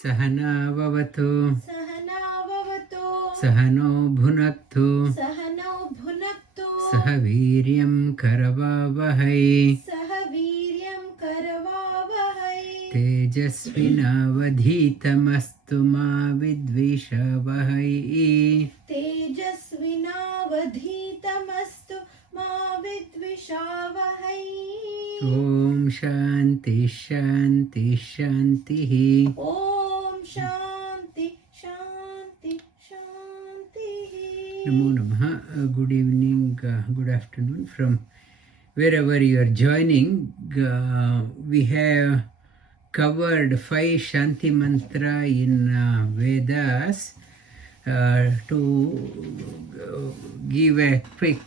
सहना भवतु सहनाववतु सहनो भुनक्तु सहनौ भुनक्तु सह वीर्यं करवावहै सह वीर्यं करवावहै तेजस्विनावधीतमस्तु मा विद्विषावहै तेजस्विनावधीतमस्तु मा विद्विषावहै ॐ शान्ति शान्ति शान्तिः ॐ शान्ति शान्ति शान्तिः Namo Namaha. Good evening, good afternoon from wherever you are joining. We have covered 5 Shanti Mantra in Vedas. To give a quick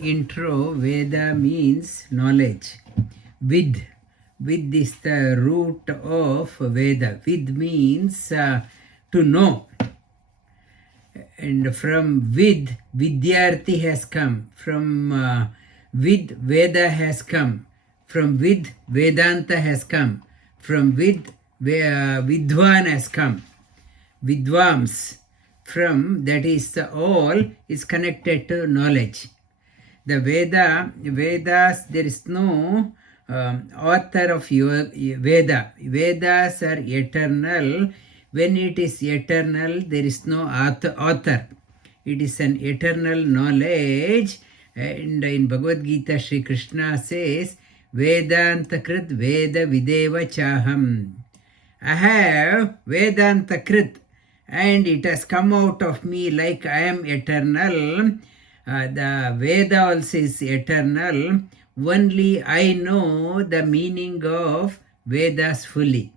intro, Veda means knowledge. Vid is the root of Veda. Vid means to know. And from Vid, Vidyarthi has come. From Vid, Veda has come. From Vid, Vedanta has come. From Vid, Vidwan has come. Vidvams. From that is all is connected to knowledge. The Vedas, there is no author of your Veda. Vedas are eternal. When it is eternal, there is no author. It is an eternal knowledge. And in Bhagavad Gita, Sri Krishna says, Vedanta Krit Veda Videva Chaham. I have Vedanta Krit, and it has come out of me like I am eternal. The Veda also is eternal. Only I know the meaning of Vedas fully.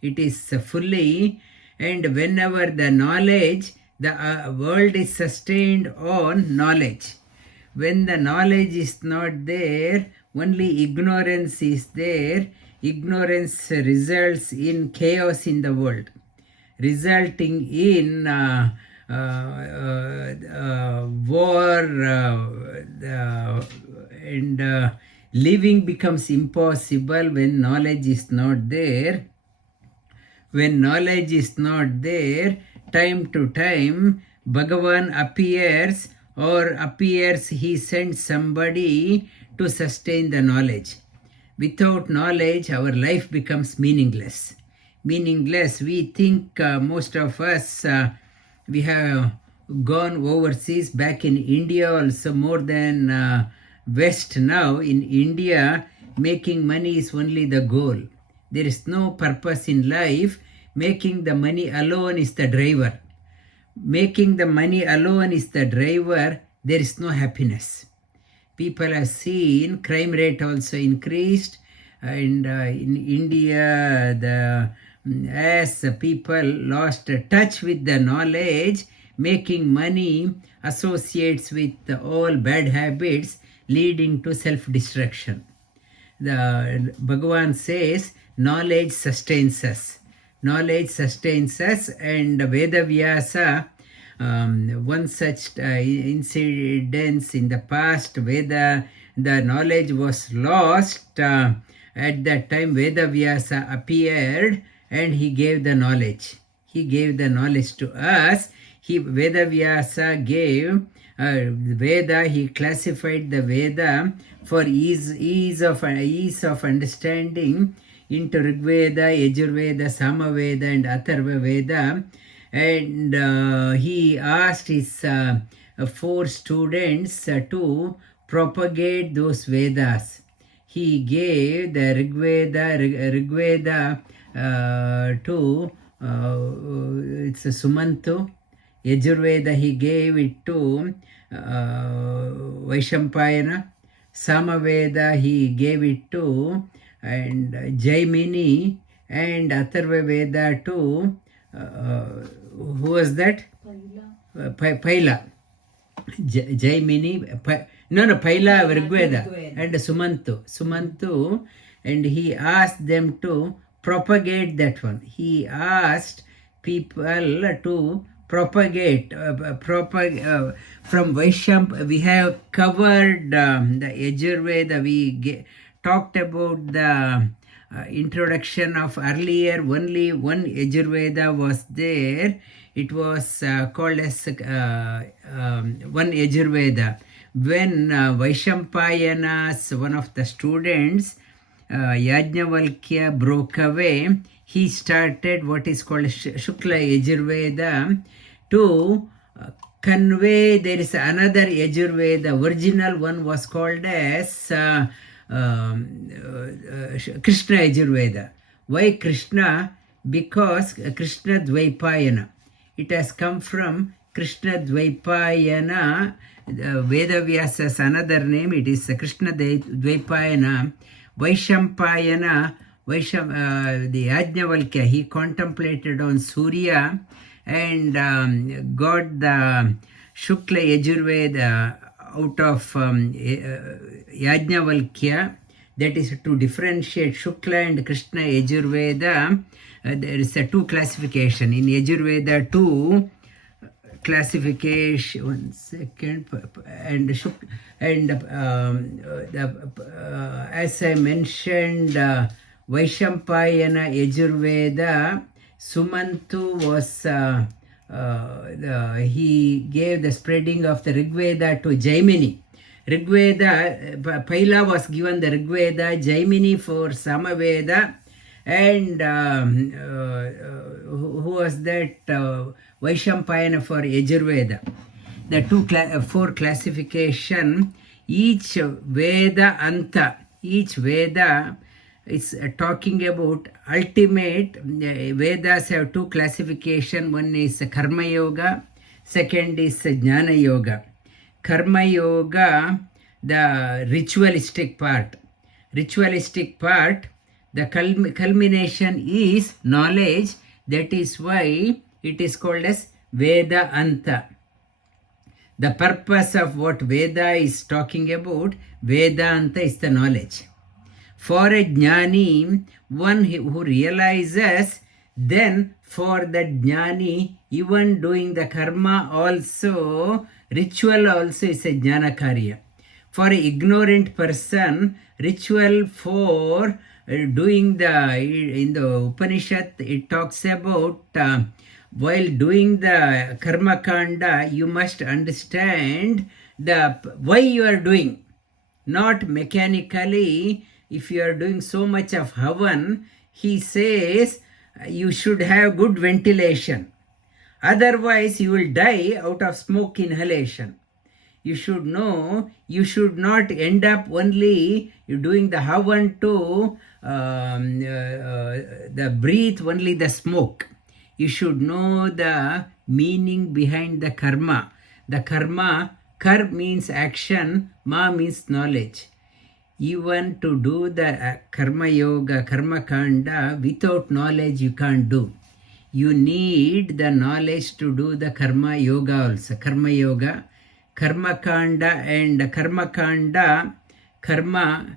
It is fully, and whenever the knowledge, the world is sustained on knowledge. When the knowledge is not there, only ignorance is there. Ignorance results in chaos in the world, resulting in war, and living becomes impossible when knowledge is not there. When knowledge is not there, time to time, Bhagavan appears, he sends somebody to sustain the knowledge. Without knowledge, our life becomes meaningless. We think, most of us, we have gone overseas, back in India also, more than West now. In India, making money is only the goal. There is no purpose in life. Making the money alone is the driver. Making the money alone is the driver. There is no happiness. People have seen crime rate also increased, and in India, as people lost touch with the knowledge, making money associates with all bad habits, leading to self-destruction. The Bhagavan says, knowledge sustains us. Knowledge sustains us, and Vedavyasa, one such incident in the past, the knowledge was lost. At that time, Vedavyasa appeared, and he gave the knowledge. He gave the knowledge to us. Vedavyasa gave Veda. He classified the Veda for ease of understanding into Rigveda, Yajurveda, Samaveda, and Atharva Veda. And he asked his 4 students to propagate those Vedas. He gave the Rigveda to it's Sumantu. Yajurveda he gave it to Vaishampayana. Samaveda he gave it to and Jaimini, and Atharva Veda to who was that? Paila. Jaimini, Paila Rigveda, and Sumantu, and he asked them to propagate that one. He asked people to propagate from Vaishamp. We have covered the Yajurveda. We talked about the introduction of earlier only one Yajurveda was there. It was called as one Yajurveda. When Vaishampayana's one of the students, Yajnavalkya, broke away, he started what is called Shukla Yajurveda to convey. There is another Yajurveda. The original one was called as Krishna Yajurveda. Why Krishna? Because Krishna Dvaipayana. It has come from Krishna Dvaipayana. Vedavyasa's another name, it is Krishna Dvaipayana. Vaishampayana, the Yajnavalkya, he contemplated on Surya and got the Shukla Yajurveda out of Yajnavalkya. That is to differentiate Shukla and Krishna Yajurveda. There is a two classification. In Yajurveda 2, classification, one second, and as I mentioned, Vaishampayana Yajurveda, Sumantu was he gave the spreading of the Rigveda to Jaimini. Rigveda, Paila was given the Rigveda, Jaimini for Samaveda, and who was that? Vaishampayana for Yajurveda. The four classification, each Veda Anta, each Veda is talking about ultimate. Vedas have two classification. One is Karma Yoga, second is Jnana Yoga. Karma Yoga, the ritualistic part. Ritualistic part, the culmination is knowledge. That is why it is called as Veda Anta. The purpose of what Veda is talking about, Vedanta is the knowledge. For a Jnani, one who realizes, then for the Jnani, even doing the karma also, ritual also is a Jnana Karya. For an ignorant person, ritual for doing in the Upanishad, it talks about while doing the karma kanda, you must understand why you are doing, not mechanically. If you are doing so much of havan, he says you should have good ventilation. Otherwise, you will die out of smoke inhalation. You should know, you should not end up only doing the havan to the breathe only the smoke. You should know the meaning behind the karma. The karma, kar means action, ma means knowledge. Even to do the karma yoga, karma kanda, without knowledge you can't do. You need the knowledge to do the karma yoga also. Karma yoga, karma kanda, and karma kanda, karma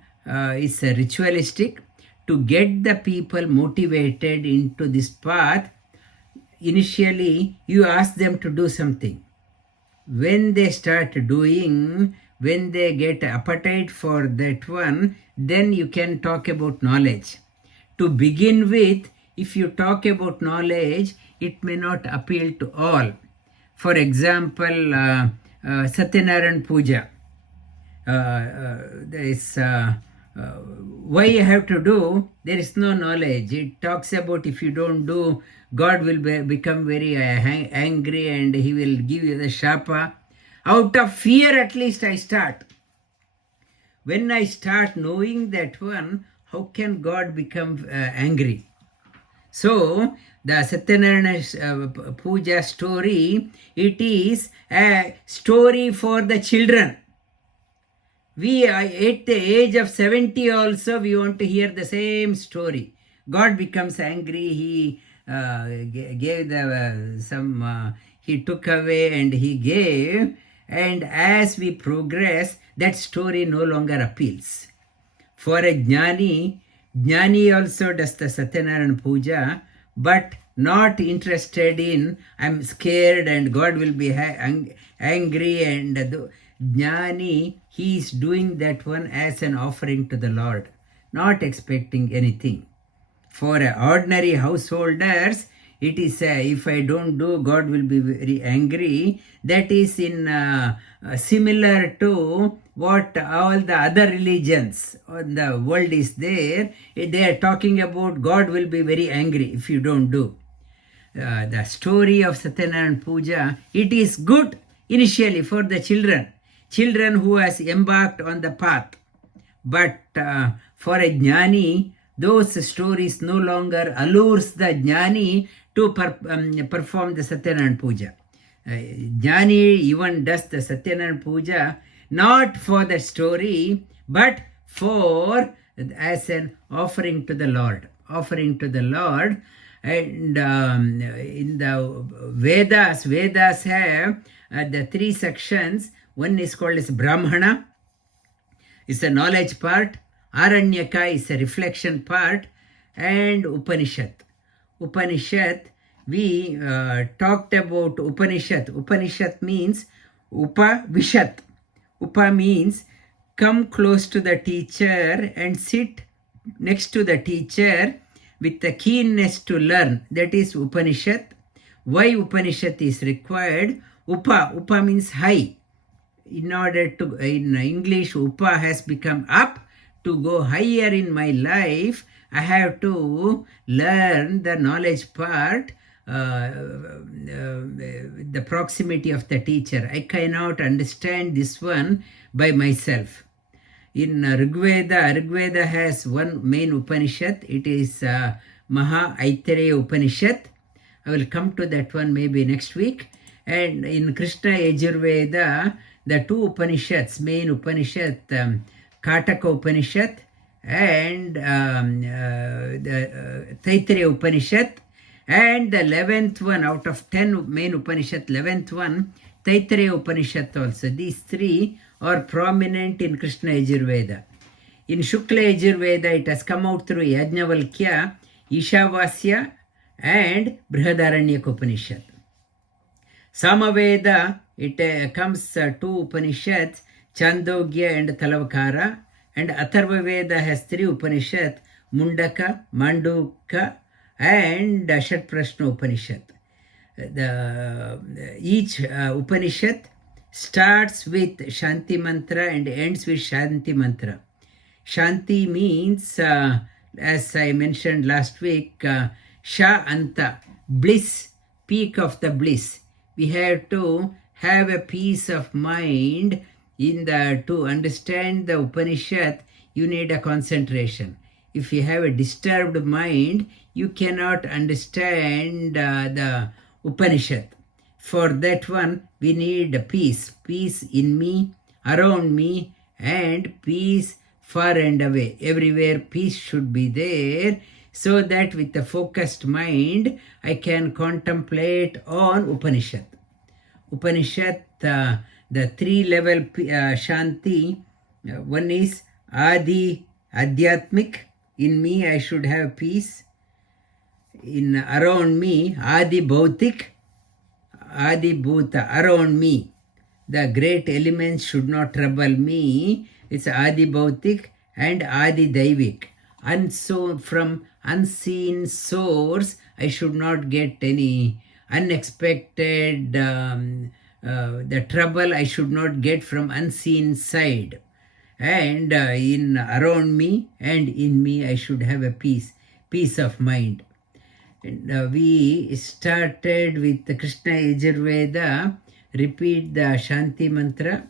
is ritualistic. To get the people motivated into this path, initially you ask them to do something. When they start doing, when they get appetite for that one, then you can talk about knowledge. To begin with, if you talk about knowledge, it may not appeal to all. For example, Satyanarayan Puja. There is why you have to do, there is no knowledge. It talks about if you don't do, God will become very angry and he will give you the shapa. Out of fear at least I start. When I start knowing that one, how can God become angry? So the Satyanarayana Puja story, it is a story for the children. We at the age of 70 also, we want to hear the same story. God becomes angry, he gave he took away and he gave, and as we progress, that story no longer appeals. For a Jnani also does the Satyanarayana Puja, but not interested in, I'm scared and God will be angry, and Jnani, he is doing that one as an offering to the Lord. not expecting anything. For ordinary householders, it is if I don't do, God will be very angry. That is in similar to what all the other religions on the world is there. They are talking about God will be very angry if you don't do. The story of Satyanarayana Puja, it is good initially for the children who has embarked on the path. But for a jnani, those stories no longer allures the jnani to perform the Satyanarayana Puja. Jnani even does the Satyanarayana Puja not for the story, but for as an offering to the Lord. And in the Vedas have the three sections. One is called as Brahmana, is a knowledge part. Aranyaka is a reflection part. And Upanishad, we talked about Upanishad. Upanishad means Upavishat. Upa means come close to the teacher and sit next to the teacher with the keenness to learn. That is Upanishad. Why Upanishad is required? Upa means high. In order to, in English, Upa has become up. To go higher in my life, I have to learn the knowledge part, the proximity of the teacher. I cannot understand this one by myself. In Rigveda has one main Upanishad. It is Maha Aitareya Upanishad. I will come to that one maybe next week. And in Krishna Yajurveda, the two Upanishads, main Upanishad, Kataka Upanishad and the Taittiriya Upanishad, and the 11th one out of 10 main Upanishad, 11th one, Taittiriya Upanishad also. These three are prominent in Krishna Yajurveda. In Shukla Yajurveda, it has come out through Yajnavalkya, Ishavasya and Brihadaranyaka Upanishad. Samaveda, it comes two Upanishads, Chandogya and Talavakara, and Atharva Veda has three Upanishads, Mundaka, Manduka, and Shat Prashna Upanishad. Each Upanishad starts with Shanti Mantra and ends with Shanti Mantra. Shanti means, as I mentioned last week, Sha Anta, bliss, peak of the bliss. We have to have a peace of mind. To understand the Upanishad, you need a concentration. If you have a disturbed mind, you cannot understand the Upanishad. For that one, we need peace in me, around me, and peace far and away. Everywhere peace should be there, so that with a focused mind, I can contemplate on Upanishad. The three-level Shanti, one is Adi Adhyatmik. In me, I should have peace. In around me, Adi Bhautik, Adi Bhuta, around me. The great elements should not trouble me. It's Adi Bhautik and Adi Daivik. And so from unseen source, I should not get any unexpected the trouble I should not get from unseen side. And in around me and in me, I should have a peace of mind. And we started with the Krishna Yajurveda. Repeat the Shanti Mantra.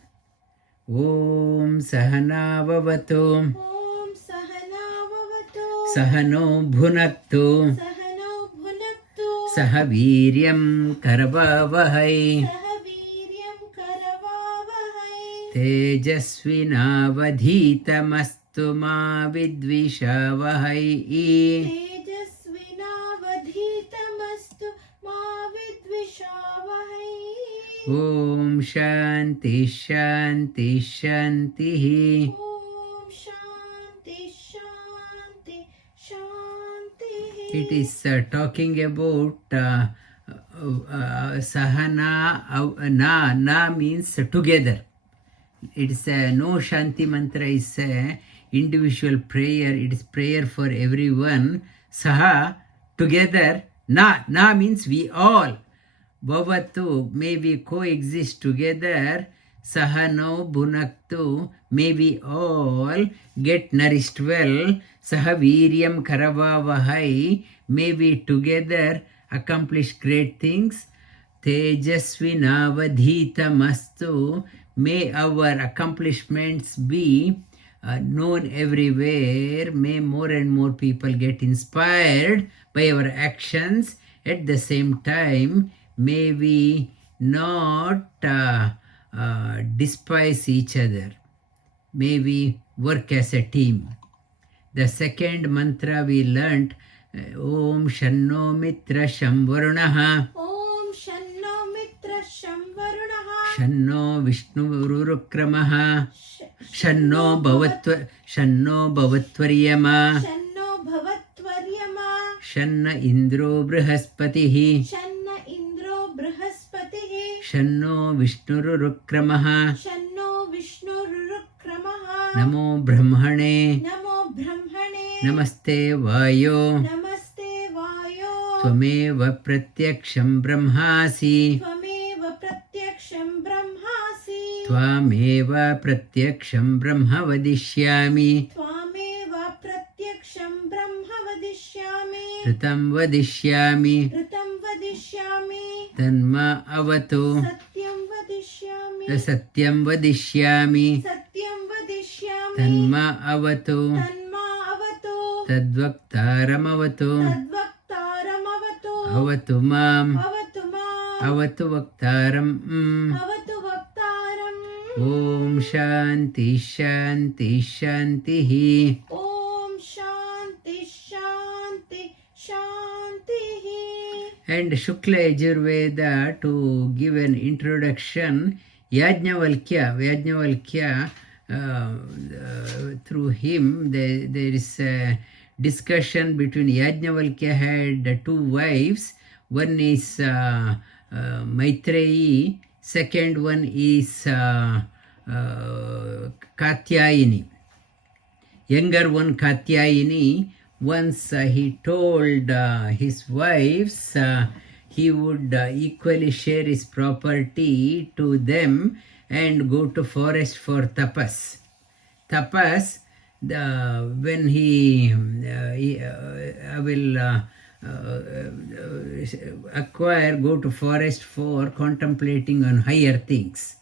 Om Sahana Vavatu. Om Sahana Vavatu. Sahano Bhunaktu. Sahano Bhunaktu. Sahaviryam Karavavahai. Sahaviryam Karavavahai. Tejasvinavadhitamastu ma vidvishavahai. Tejasvinavadhitamastu ma vidvishavahai. Om Shanti Shanti Shanti. Om Shanti Shanti Shanti. It is talking about Sahana. Na means together. It is no Shanti mantra is it individual prayer, it is prayer for everyone. Saha, together, na means we all. Bhavatu, may we coexist together. Sahano bhunaktu, may we all get nourished well. Sahaviryam karavavahai, may we together accomplish great things. Tejasvinavadhitamastu, may our accomplishments be known everywhere. May more and more people get inspired by our actions. At the same time, may we not despise each other. May we work as a team. The second mantra we learnt, Om Shanno Mitra Shamvarunaha, Om Shanno Mitra Shamvarunaha, Shanno Vishnu Rurukramaha, Shanno Bhavatvaryama, Shanno Bhavatvaryama, Shanna Indro Brihaspatihi, Shanna Indro Brihaspatihi, Shanno Vishnu Rurukramaha, Shanno Vishnu Rurukramaha, Namo Brahmane, Namo Brahmane, Namaste Vayo, Namaste Vayo, Tvameva Pratyaksham Brahmasi, Tvameva Pratyaksham Brahmasi, Tvameva Pratyaksham Brahma Vadishyami, Tvameva Pratyaksham Brahma Vadishyami, Ritam Vadishyami, Ritam Vadishyami, Tanma Avatu, Satyam Vadishyami, Satyam Vadishyami, Satyam Vadishyami, Tanma Avatu, Tanma Avatu, Tadvaktaram Avatu, Tadvaktaram Avatu, Avatu Mam, Avatu Mam, Avatu Vaktaram. Avatu Vaktaram. Om Shanti Shanti Shantihi. Om Shanti Shanti Shanti. And Shukla Yajurveda, to give an introduction, Yajnavalkya, through him, there is a discussion between Yajnavalkya had two wives. One is Maitreyi, second one is Katyayini. Younger one, Katyayini, once he told his wives he would equally share his property to them and go to forest for tapas. Tapas, when he will go to forest for contemplating on higher things.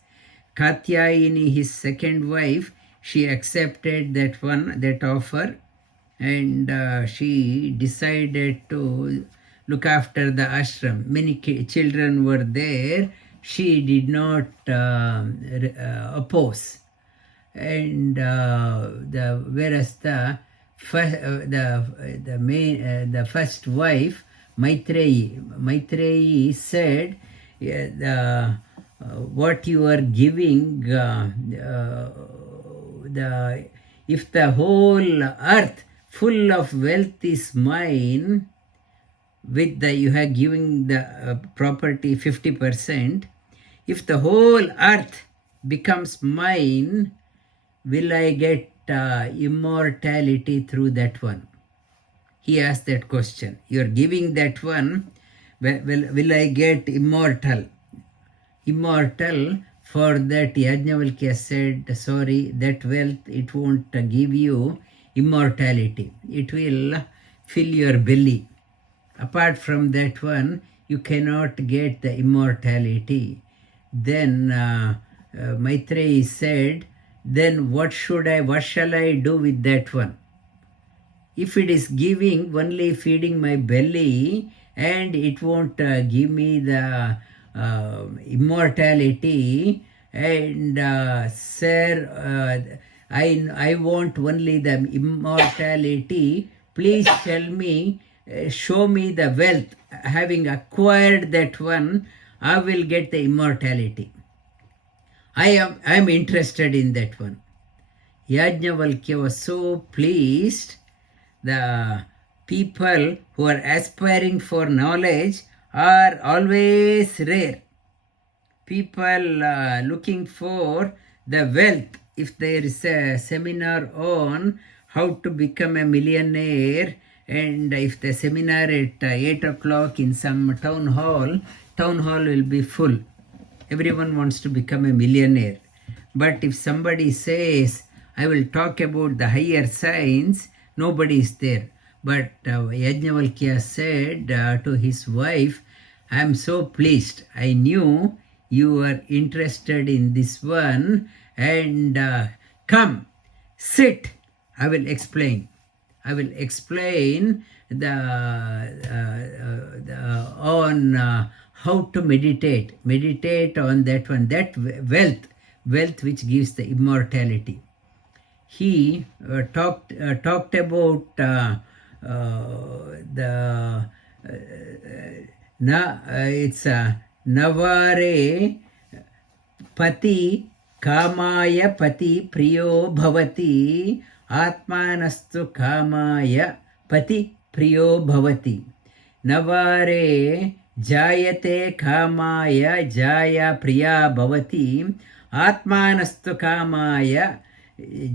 Katyayini, his second wife, she accepted that offer, and she decided to look after the ashram. Many children were there. She did not oppose. And whereas the first wife, Maitreyi said, what you are giving, if the whole earth full of wealth is mine, you are giving the property 50%. If the whole earth becomes mine, will I get immortality through that one? He asked that question. You are giving that one, will I get immortal? For that, Yajnavalkya said, sorry, that wealth, it won't give you immortality. It will fill your belly. Apart from that one, you cannot get the immortality. Then Maitreyi said, then what shall I do with that one? If it is giving, only feeding my belly, and it won't give me the immortality, and sir, I want only the immortality, please tell me, show me the wealth. Having acquired that one, I will get the immortality. I am interested in that one. Yajnavalkya was so pleased. The people who are aspiring for knowledge are always rare. People looking for the wealth if there is a seminar on how to become a millionaire, and if the seminar at 8 o'clock in some town hall will be full. Everyone wants to become a millionaire. But if somebody says, I will talk about the higher science, nobody is there. But Yajnavalkya said to his wife, I am so pleased. I knew you are interested in this one, and come, sit. I will explain. I will explain on how to meditate. Meditate on that one, that wealth which gives the immortality. He talked about it's Navare Pati Kamaya Pati Priyo Bhavati Atmanastu Kamaya Pati Priyo Bhavati Navare Jayate Kamaya Jaya Priya Bhavati Atmanastu Kamaya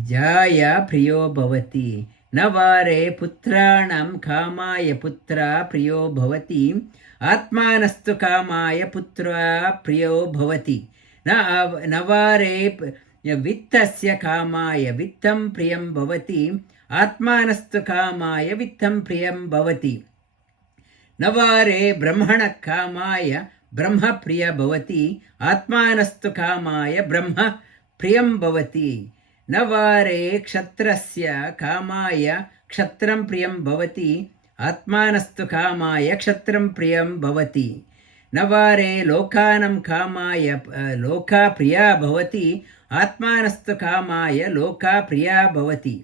Jaya Priyo Bhavati Navare Putranam Kamaya Putra Priyo Bhavati Atmanastu Kamaya Putra Priyo Bhavati Navare Vittasya Kamaya Vittam Priyam Bhavati Atmanastu Kamaya Vittam Priyam Bhavati Navare Brahmana Kamaya Brahma Priya Bhavati Atmanastu Kamaya Brahma Priyam Bhavati Navare Kshatrasya Kamaya Kshatram Priyam Bhavati Atmanastu Kamaya Kshatram Priyam Bhavati Navare Lokanam Kamaya Loka Priya Bhavati Atmanastu Kamaya Loka Priya Bhavati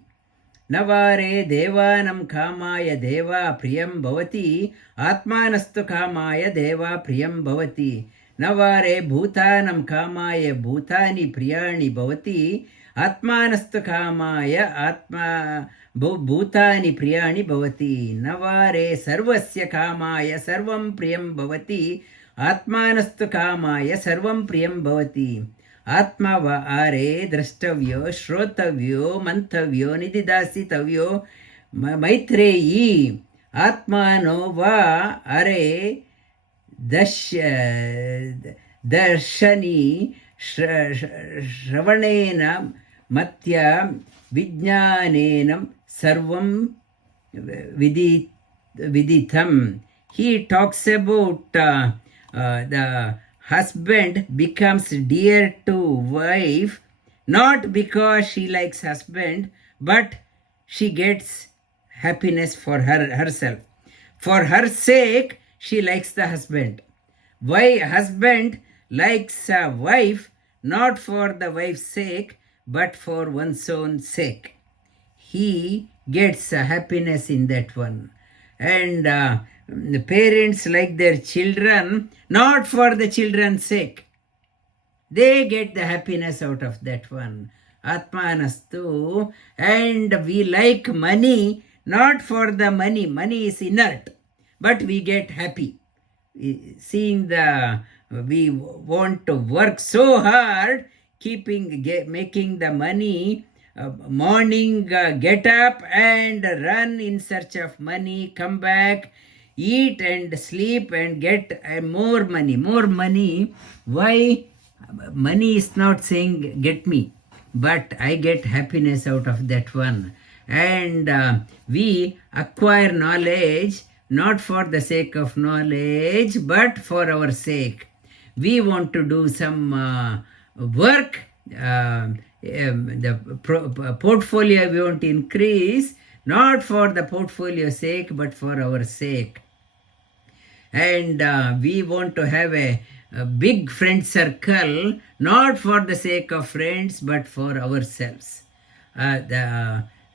Navare Devanam Kamaya Deva Priyam Bhavati Atmanastu Kamaya Deva Priyam Bhavati Navare Bhutanam Kamaya Bhutani Priyani Bhavati Atmanastu Kamaya Atma Bhutani Priyani Bhavati Navare Sarvasya Kamaya Sarvam Priyam Bhavati Atmanastu Kamaya Sarvam Priyam Bhavati Atma va are drashtavyo shrotavyo mantavyo nididasitavyo maitreyi Atmano va are darshani shravanena matya vijnanenam sarvam viditam. He talks about the husband becomes dear to wife not because she likes husband, but she gets happiness for herself. For her sake, she likes the husband. Why husband likes a wife not for the wife's sake, but for one's own sake. He gets a happiness in that one. And the parents like their children not for the children's sake. They get the happiness out of that one. Atmanastu. And we like money not for the money. Money is inert, but we get happy. Seeing we want to work so hard, making the money. Morning, get up and run in search of money, come back, eat and sleep and get more money. Why? Money is not saying get me, but I get happiness out of that one. And we acquire knowledge not for the sake of knowledge, but for our sake. We want to do some work. The portfolio we want to increase, not for the portfolio sake, but for our sake. And we want to have a big friend circle, not for the sake of friends, but for ourselves.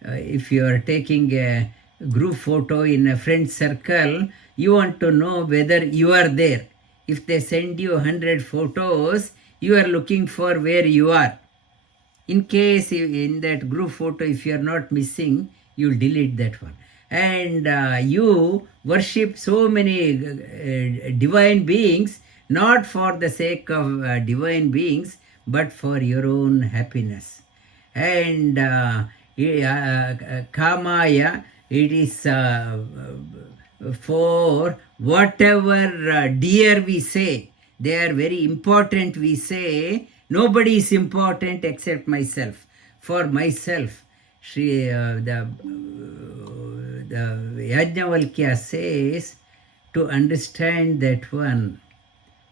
If you are taking a group photo in a friend circle, you want to know whether you are there. If they send you 100 photos, you are looking for where you are. In case in that group photo, if you are not missing, you will delete that one. And you worship so many divine beings, not for the sake of divine beings, but for your own happiness. and Kamaya, it is for whatever dear we say. They are very important, we say. Nobody is important except myself. For myself, the Yajnavalkya says, to understand that one,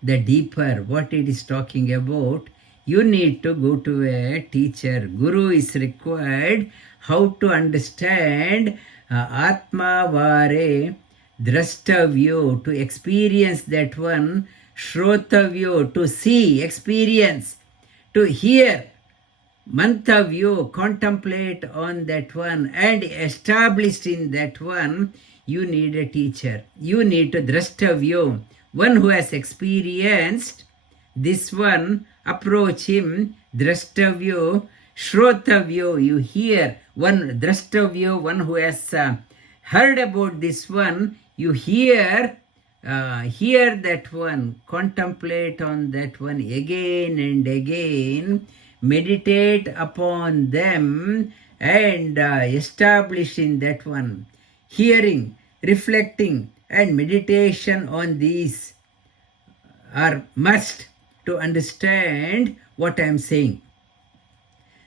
the deeper what it is talking about, you need to go to a teacher. Guru is required how to understand Atma Vare Drashtavyo, to experience that one, Shrotavyo, to see, experience, to hear, Mantavyo, contemplate on that one, and established in that one, you need a teacher. You need to Drashtavyo, one who has experienced this one, approach him, Drashtavyo, Shrotavyo, you hear, one Drashtavyo, one who has heard about this one, you hear that one, contemplate on that one again and again, meditate upon them, and establish in that one, hearing, reflecting, and meditation on these are must to understand what I am saying.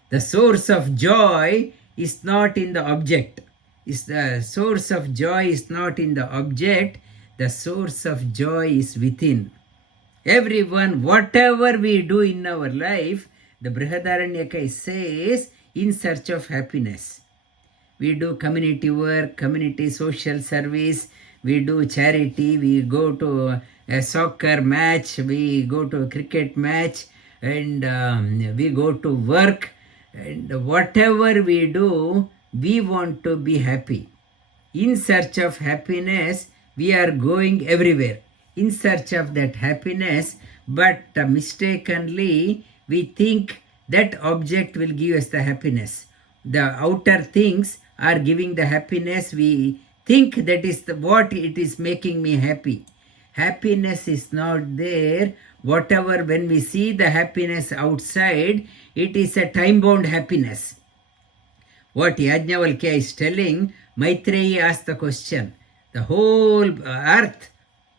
The source of joy is not in the object. The source of joy is not in the object. The source of joy is within. Everyone, whatever we do in our life, the Brihadaranyaka says, in search of happiness. We do community work, community social service, we do charity, we go to a soccer match, we go to a cricket match, and we go to work, and whatever we do, we want to be happy. In search of happiness, we are going everywhere in search of that happiness, but mistakenly we think that object will give us the happiness. The outer things are giving the happiness. We think that is what it is making me happy. Happiness is not there. Whatever, when we see the happiness outside, it is a time-bound happiness. What Yajnavalkya is telling, Maitreyi asked the question, the whole earth,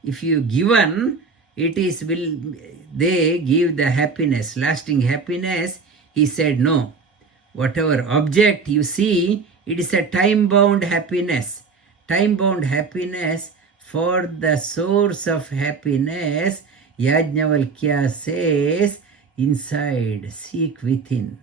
if you given, it is, will they give the happiness, lasting happiness? He said no. Whatever object you see, it is a time-bound happiness. Time-bound happiness. For the source of happiness, Yajnavalkya says, inside, seek within.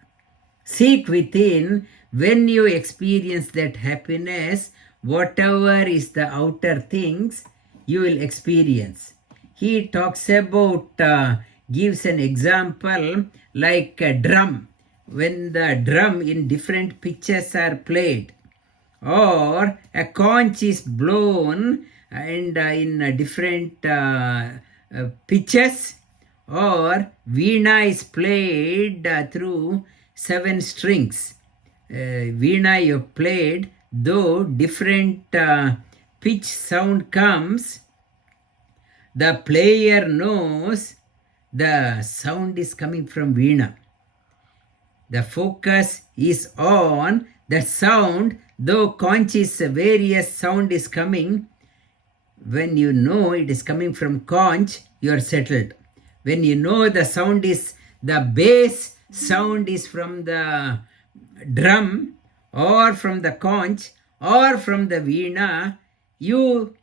Seek within. When you experience that happiness, whatever is the outer things, you will experience. He talks about, gives an example like a drum. When the drum in different pitches are played, or a conch is blown and in different pitches, or veena is played through 7 strings. Veena you played, though different pitch sound comes, the player knows the sound is coming from veena. The focus is on the sound, though conch is various sound is coming. When you know it is coming from conch, you are settled. When you know the sound is, the bass sound is from the drum, or from the conch, or from the veena, you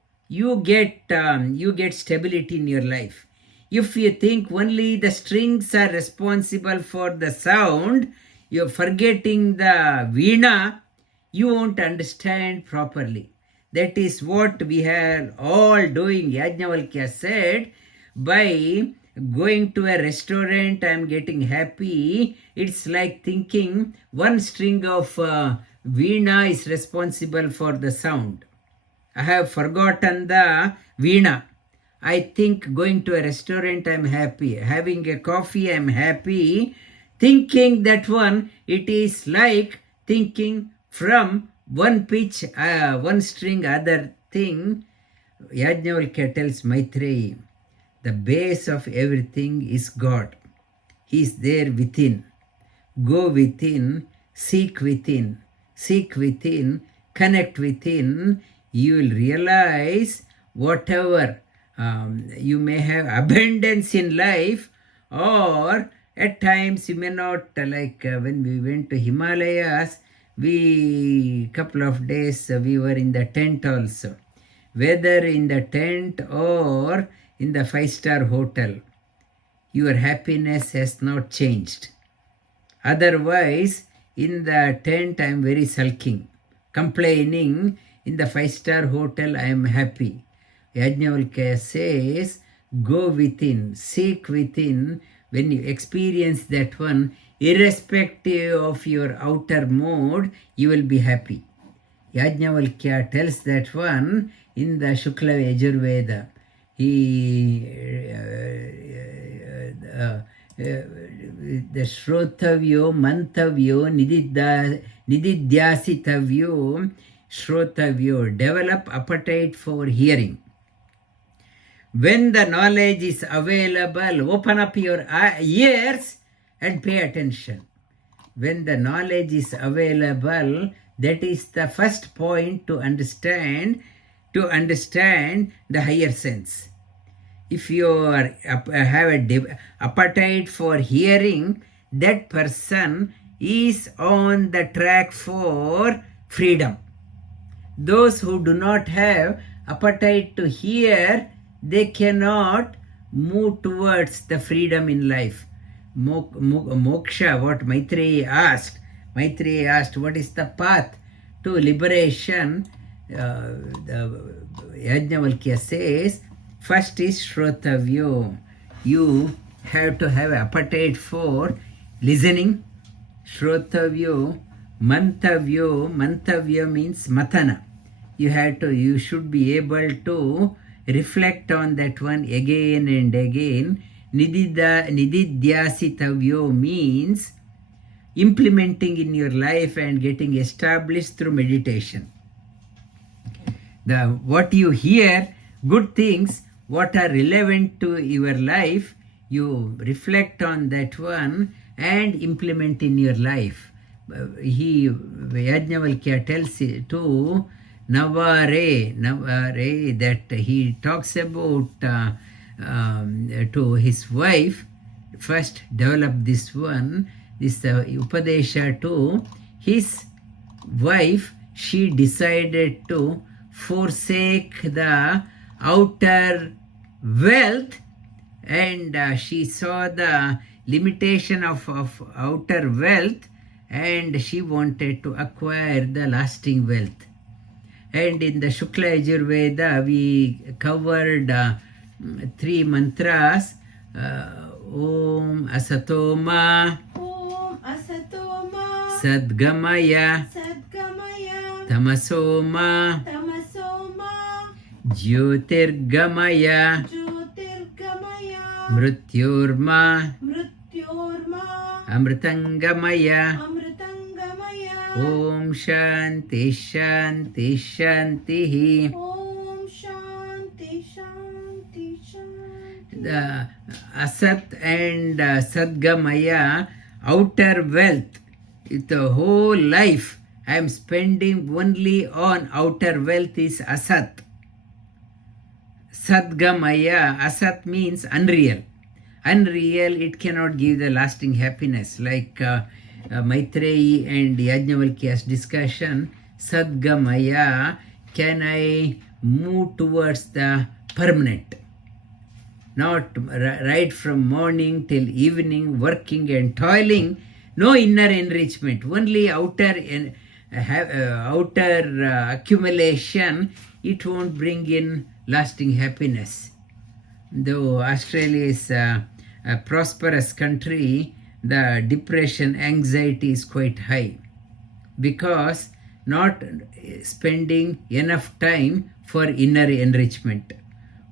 get stability in your life. If you think only the strings are responsible for the sound, you're forgetting the veena, you won't understand properly. That is what we are all doing. Yajnavalkya said, by going to a restaurant, I am getting happy. It's like thinking one string of veena is responsible for the sound. I have forgotten the veena. I think going to a restaurant, I am happy. Having a coffee, I am happy. Thinking that one, it is like thinking from one pitch, one string, other thing. Yajnavalkya tells Maitreyi, the base of everything is God. He is there within. Go within, seek within, connect within, you will realize whatever you may have abundance in life, or at times you may not, like when we went to Himalayas, we couple of days we were in the tent also, whether in the tent or in the 5-star hotel, your happiness has not changed. Otherwise, in the tent I am very sulking, complaining. In the 5-star hotel I am happy. Yajnavalkya says, go within, seek within. When you experience that one, irrespective of your outer mode, you will be happy. Yajnavalkya tells that one in the Shukla Yajurveda. The Shrotavyo, Mantavyo, Nididhyasitavyo, Shrotavyo, develop appetite for hearing. When the knowledge is available, open up your ears and pay attention. When the knowledge is available, that is the first point to understand the higher sense. If you have a appetite for hearing, that person is on the track for freedom. Those who do not have appetite to hear, they cannot move towards the freedom in life. Moksha, what Maitreya asked, what is the path to liberation? Yajnavalkya says, first is Shrotavyo. You have to have appetite for listening. Shrotavyo. Mantavyo means matana. You should be able to reflect on that one again and again. Nididhyasitavyo means implementing in your life and getting established through meditation. What you hear, good things, what are relevant to your life, you reflect on that one and implement in your life. Yajnavalkya tells to Navare, that he talks about to his wife, first develop this one, this Upadesha to his wife. She decided to forsake the outer wealth, and she saw the limitation of outer wealth, and she wanted to acquire the lasting wealth. And in the Shukla Yajurveda, we covered 3 mantras. Om Asatoma, Sadgamaya, Tamasoma, Jyotirgamaya, Mrityorma, Amritangamaya. Om Shanti Shanti Shanti. Om Shanti Shanti Shanti. The Asat and Sadgamaya, outer wealth, the whole life I am spending only on outer wealth is Asat. Sadgamaya, Asat means unreal. Unreal, it cannot give the lasting happiness. Like Maitreyi and Yajnavalkya's discussion, Sadgamaya, can I move towards the permanent? Not right from morning till evening, working and toiling, no inner enrichment, only outer accumulation, it won't bring in lasting happiness. Though Australia is a prosperous country, the depression, anxiety is quite high because not spending enough time for inner enrichment.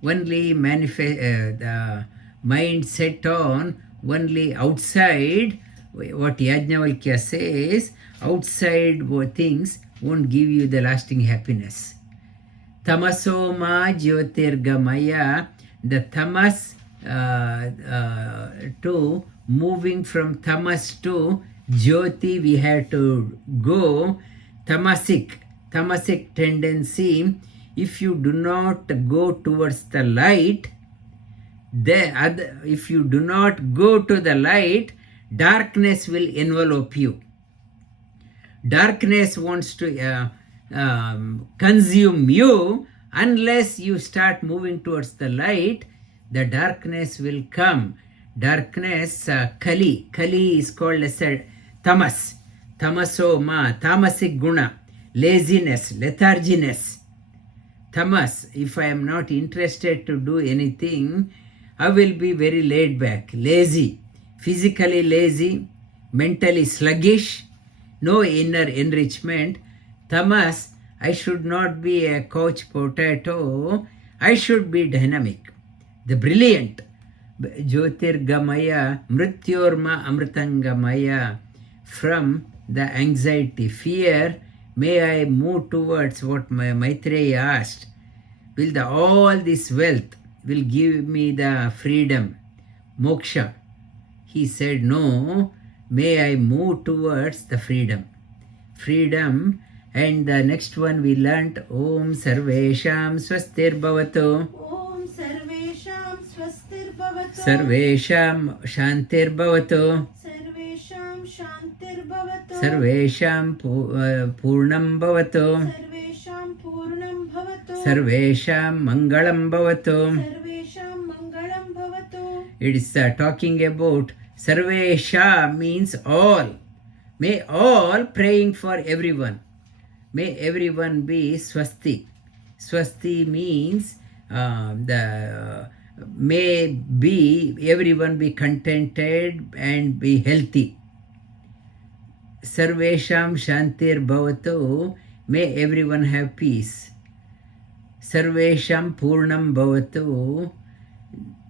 Only the mind set on only outside. What Yajnavalkya says, outside things won't give you the lasting happiness. Tamasoma Jyotirgamaya, the tamas to moving from tamas to Jyoti, we have to go. Tamasic tendency, if you do not go towards the light, if you do not go to the light, darkness will envelop you. Darkness wants to consume you. Unless you start moving towards the light, the darkness will come. Darkness, Kali is called as a tamas. Tamaso ma, tamasic guna, laziness, letharginess. Tamas, if I am not interested to do anything, I will be very laid back, lazy, physically lazy, mentally sluggish, no inner enrichment. Tamas, I should not be a couch potato, I should be dynamic, the brilliant. Jyotirgamaya, mrityorma amritangamaya. From the anxiety, fear, may I move towards what my Maitreya asked. Will all this wealth will give me the freedom, moksha? He said, no, may I move towards the freedom. Freedom. And the next one we learnt, Om Sarvesham Swastir Bhavatu. Om Sarvesham Swastir Bhavatu. Sarvesham Shantir Bhavatu. Sarvesham Shantir Bhavatu. Sarvesham Purnam Bhavatu. Sarvesham Purnam Bhavatu. Sarvesham Mangalam Bhavatu. Sarvesham Mangalam Bhavatu. It is talking about Sarvesha means all. May all, praying for everyone. May everyone be swasti. Swasti means may be everyone be contented and be healthy. Sarvesham Shantir Bhavatu, may everyone have peace. Sarvesham Purnam Bhavatu,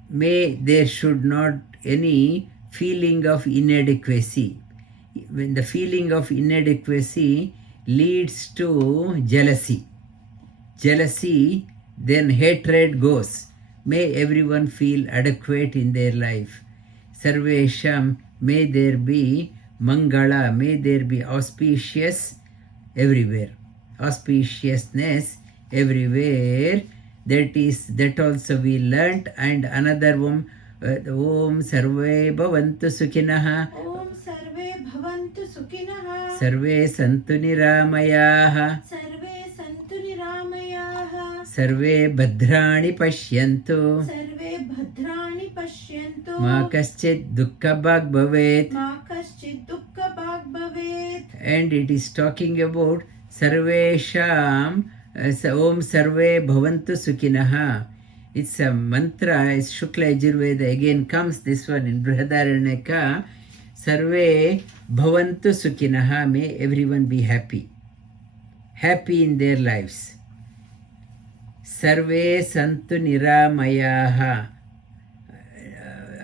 may there should not any feeling of inadequacy. When the feeling of inadequacy leads to jealousy, then hatred goes. May everyone feel adequate in their life. Sarvesham, may there be Mangala, may there be auspicious everywhere. Auspiciousness everywhere. That also we learnt. And another one, Om Sarve Bhavantu Sukhinah. Om Sarve Bhavantu Sukhinah. Sarve Santu Niramayaha. Sarve Santu Niramayaha. Sarve Bhadrani Pashyantu. Sarve Bhadrani Pashyantu. Ma Kaschit Dukkha Bhag Bhavet. Ma Kaschit Dukkha Bhag Bhavet. And it is talking about Sarvesham, Om Sarve Bhavantu Sukhinah. It's a mantra, it's Shukla Yajurveda again comes, this one in Brihadaranyaka. Sarve Bhavantu Sukhinah, may everyone be happy. Happy in their lives. Sarve Santu Niramayaha.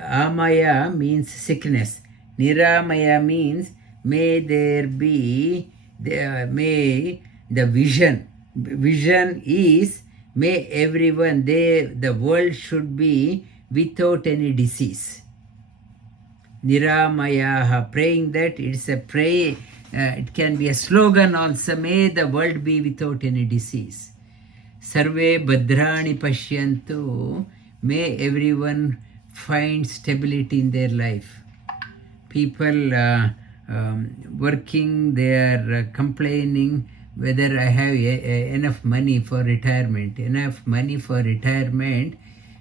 Amaya means sickness. Niramaya means may there be, may the vision. Vision is may everyone, the world should be without any disease. Niramayaha, praying that it's a pray, it can be a slogan also, may the world be without any disease. Sarve Bhadrani Pashyantu, may everyone find stability in their life. People working, they are complaining whether I have enough money for retirement.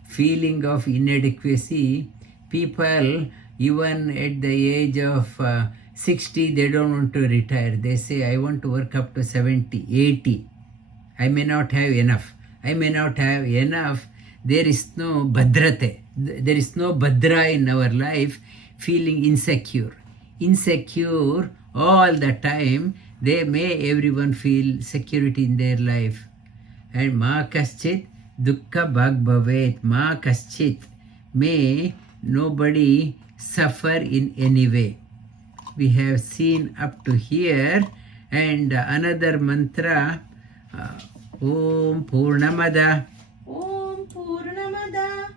Feeling of inadequacy. People, even at the age of 60, they don't want to retire. They say, I want to work up to 70, 80. I may not have enough. There is no bhadrate. There is no bhadra in our life. Feeling insecure all the time. They may everyone feel security in their life. And ma kaschit dukkha bhag bhavet. Ma kaschit, may nobody suffer in any way. We have seen up to here. And another mantra, Om Purnamada. Om Purnamada.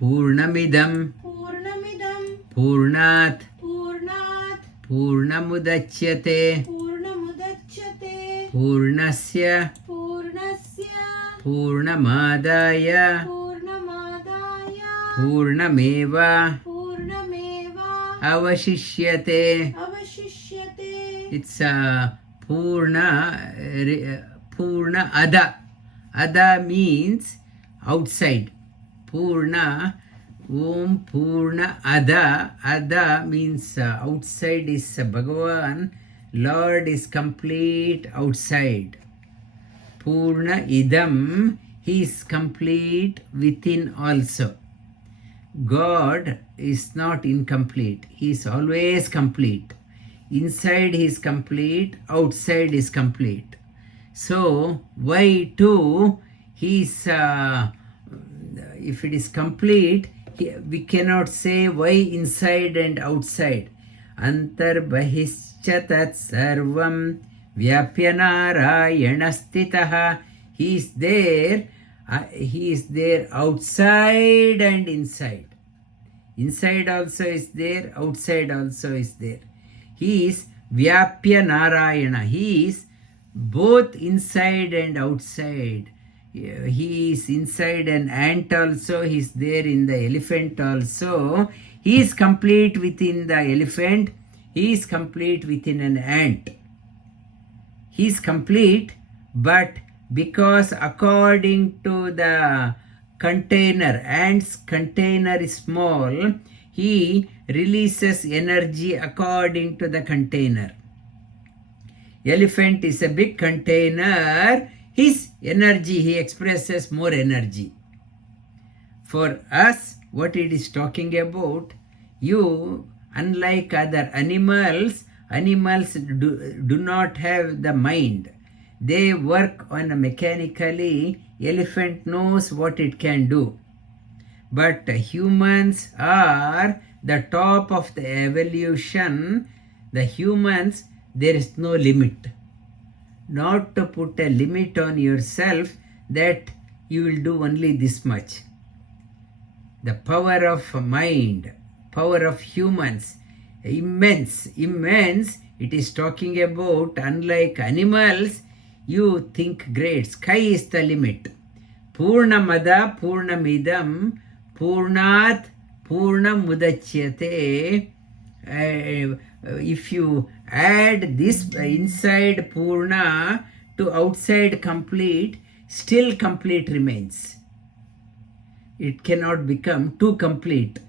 Purnamidam. Purnamidam. Purnat. Purnat. पूर्णमुदच्यते पूर्णमुदच्यते पूर्णस्य पूर्णस्य पूर्णमादाय पूर्णमादाय पूर्णमेव पूर्णमेव अवशिष्यते. अवशिष्यते. It's Purna Ada. Ada means outside. Purna, Om Purna Ada. Ada means outside is Bhagavan. Lord is complete outside. Purna Idam, He is complete within also. God is not incomplete. He is always complete. Inside he is complete, outside is complete. So, why too, he is, if it is complete, we cannot say why inside and outside. Antarbahishcha tat sarvam vyapya narayana stitaha. He is there outside and inside. Inside also is there, outside also is there. He is Vyapya Narayana. He is both inside and outside. He is inside an ant also. He is there in the elephant also. He is complete within the elephant. He is complete within an ant. He is complete, but because according to the container, ant's container is small, he releases energy according to the container. Elephant is a big container. His energy, he expresses more energy. For us, what it is talking about, you, unlike other animals, animals do not have the mind. They work on a mechanically. Elephant knows what it can do. But humans are the top of the evolution. The humans, there is no limit. Not to put a limit on yourself that you will do only this much. The power of mind, power of humans, immense. It is talking about, unlike animals, you think great. Sky is the limit. Purnamada Purnamidam Purnat Purnamudachyate. If you add this inside Purna to outside complete, still complete remains. It cannot become too complete.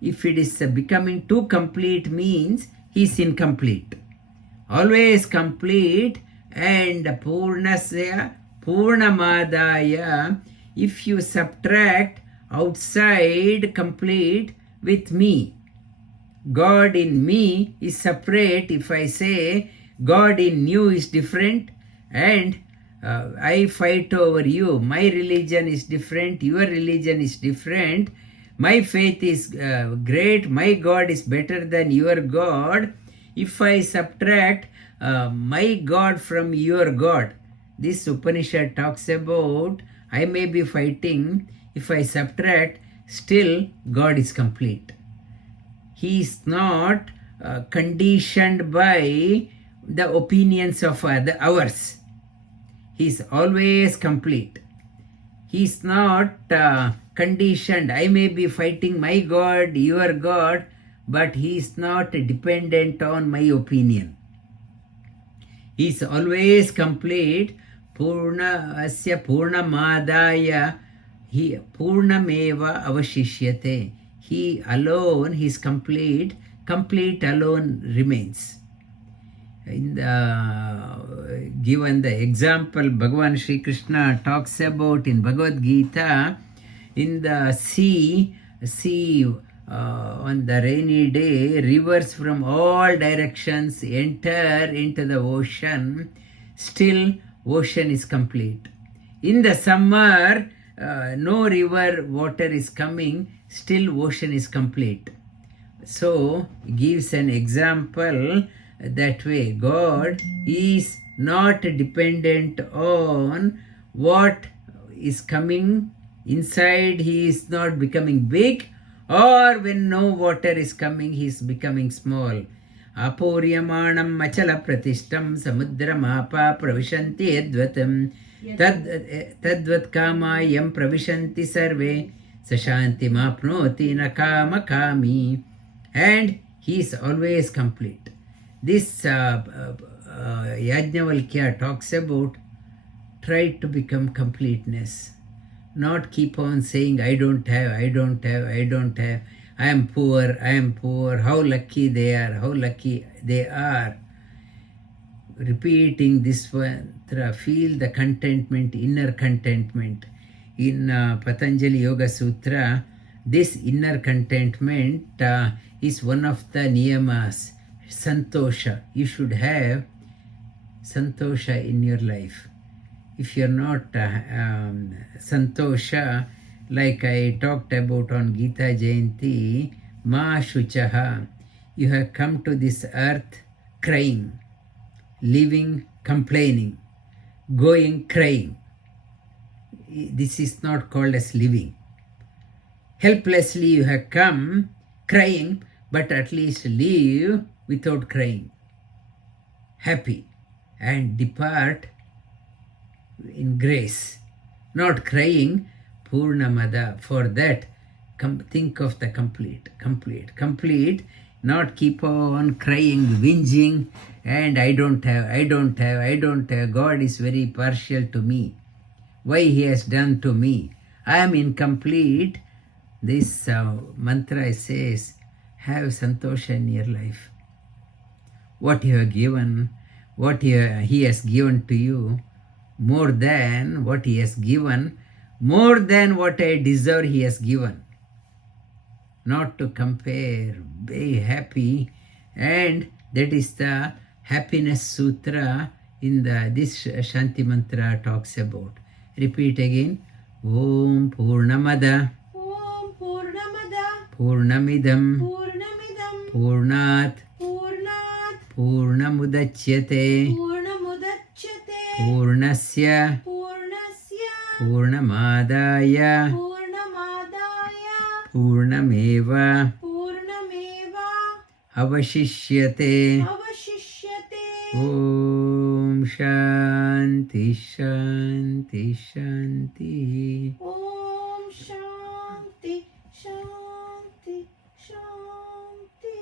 If it is becoming too complete, means he is incomplete. Always complete. And Purnasya Purnamadaya, if you subtract outside complete with me, God in me is separate. If I say God in you is different and I fight over you, my religion is different, your religion is different, my faith is great, my God is better than your God. If I subtract my God from your God, this Upanishad talks about, I may be fighting. If I subtract, still God is complete. He is not conditioned by the opinions of ours. He is always complete. He is not conditioned. I may be fighting my God, your God, but he is not dependent on my opinion. He is always complete. Purnasya Purnamadaya, he Purnameva Avashishyate. He alone, he is complete. Complete alone remains. In the given the example Bhagavan Shri Krishna talks about in Bhagavad Gita, in the sea on the rainy day, rivers from all directions enter into the ocean. Still, ocean is complete. In the summer, no river water is coming. Still, ocean is complete. So, gives an example that way. God is not dependent on what is coming inside. He is not becoming big, or when no water is coming, he is becoming small. आपूर्यमाणम् अचलप्रतिष्ठं समुद्रमापा प्रविशन्ति यद्वत् तद्वत् कामा यं प्रविशन्ति सर्वे स शान्तिमाप्नोति न कामकामी. And he is always complete. This Yajnavalkya talks about try to become completeness. Not keep on saying, I don't have, I don't have, I don't have. I am poor, I am poor. How lucky they are, how lucky they are. Repeating this mantra, feel the contentment, inner contentment. In Patanjali Yoga Sutra, this inner contentment is one of the niyamas, santosha. You should have santosha in your life. If you're not santosha, like I talked about on Gita Jayanti, ma shuchaha, you have come to this earth crying, living complaining, going crying. This is not called as living. Helplessly you have come crying, but at least live without crying, happy, and depart in grace. Not crying, Purnamada. For that, think of the complete. Not keep on crying, whinging, and I don't have. God is very partial to me. Why he has done to me? I am incomplete. This mantra says, have santosha in your life. What you have given, what he has given to you, more than what he has given, more than what I deserve he has given. Not to compare, be happy. And that is the happiness sutra in this Shanti mantra talks about. Repeat again. Om Purnamada Om Purnamada Purnamidam Purnamidam Purnat Purnat Purnamudachyate Purnamudachyate Purnasya Purnasya Purnamadaya Purnamadaya Purnameva Purnameva Avashishyate. Avashishyate. Om Shanti Shanti Shanti. Om Shanti Shanti Shanti.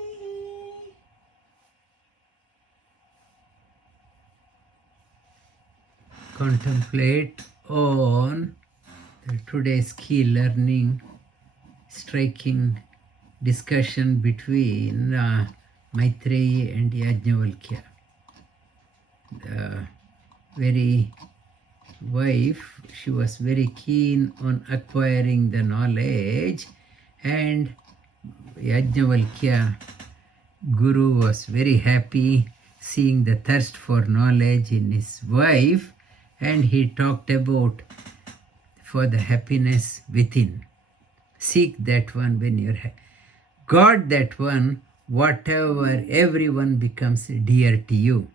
Contemplate on today's key learning, striking discussion between Maitreyi and Yajnavalkya. The very wife, she was very keen on acquiring the knowledge, and Yajnavalkya Guru was very happy seeing the thirst for knowledge in his wife, and he talked about for the happiness within. Seek that one when you're got that one, whatever, everyone becomes dear to you.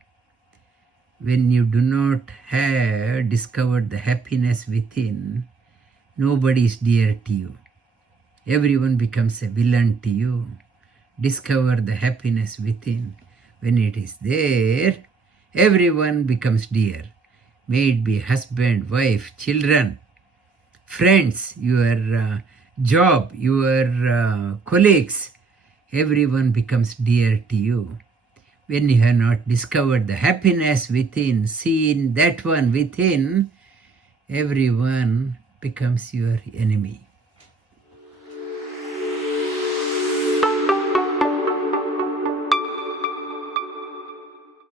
When you do not have discovered the happiness within, nobody is dear to you. Everyone becomes a villain to you. Discover the happiness within. When it is there, everyone becomes dear. May it be husband, wife, children, friends, your job, your colleagues. Everyone becomes dear to you. When you have not discovered the happiness within, seen that one within, everyone becomes your enemy.